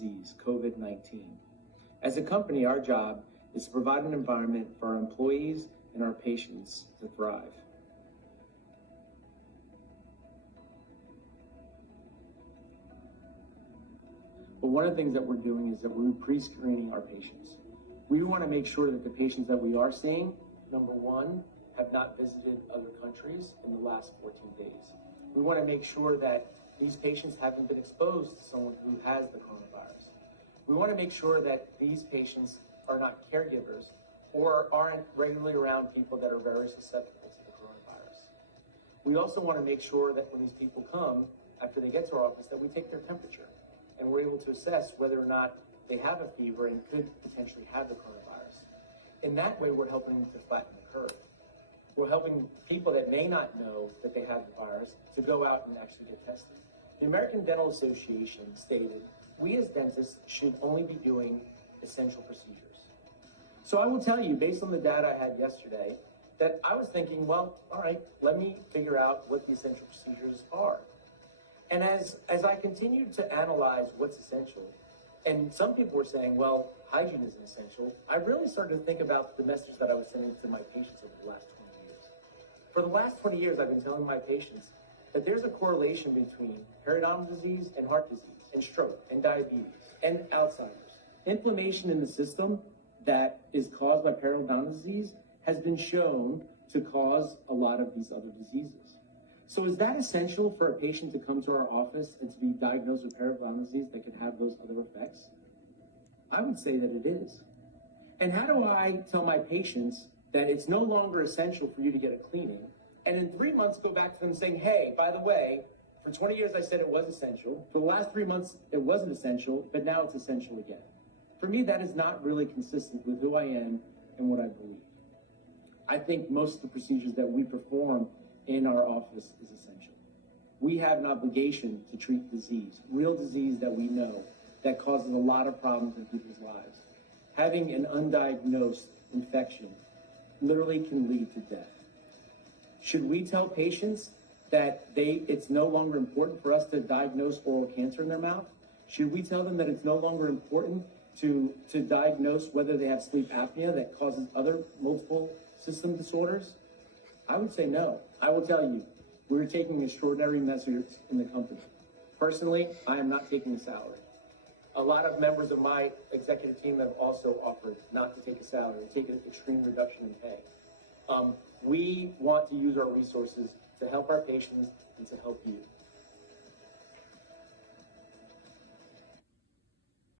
disease, COVID-19. As a company, our job is to provide an environment for our employees and our patients to thrive. But one of the things that we're doing is that we're pre-screening our patients. We want to make sure that the patients that we are seeing, number one, have not visited other countries in the last 14 days. We want to make sure that these patients haven't been exposed to someone who has the coronavirus. We want to make sure that these patients are not caregivers or aren't regularly around people that are very susceptible to the coronavirus. We also want to make sure that when these people come, after they get to our office, that we take their temperature and we're able to assess whether or not they have a fever and could potentially have the coronavirus. In that way, we're helping to flatten the curve. We're helping people that may not know that they have the virus to go out and actually get tested. The American Dental Association stated, we as dentists should only be doing essential procedures. So I will tell you, based on the data I had yesterday, that I was thinking, well, all right, let me figure out what the essential procedures are. And as I continued to analyze what's essential, and some people were saying, well, hygiene isn't essential, I really started to think about the message that I was sending to my patients over the last 20 years. For the last 20 years, I've been telling my patients that there's a correlation between periodontal disease and heart disease and stroke and diabetes and Alzheimer's. Inflammation in the system that is caused by periodontal disease has been shown to cause a lot of these other diseases. So is that essential for a patient to come to our office and to be diagnosed with periodontal disease that could have those other effects? I would say that it is. And how do I tell my patients that it's no longer essential for you to get a cleaning, and in 3 months go back to them saying, hey, by the way, for 20 years I said it was essential, for the last 3 months it wasn't essential, but now it's essential again. For me, that is not really consistent with who I am and what I believe. I think most of the procedures that we perform in our office is essential. We have an obligation to treat disease, real disease that we know that causes a lot of problems in people's lives. Having an undiagnosed infection literally can lead to death. Should we tell patients that it's no longer important for us to diagnose oral cancer in their mouth? Should we tell them that it's no longer important to diagnose whether they have sleep apnea that causes other multiple system disorders? I would say no. I will tell you, we're taking extraordinary measures in the company. Personally, I am not taking a salary. A lot of members of my executive team have also offered not to take a salary, take an extreme reduction in pay. We want to use our resources to help our patients and to help you.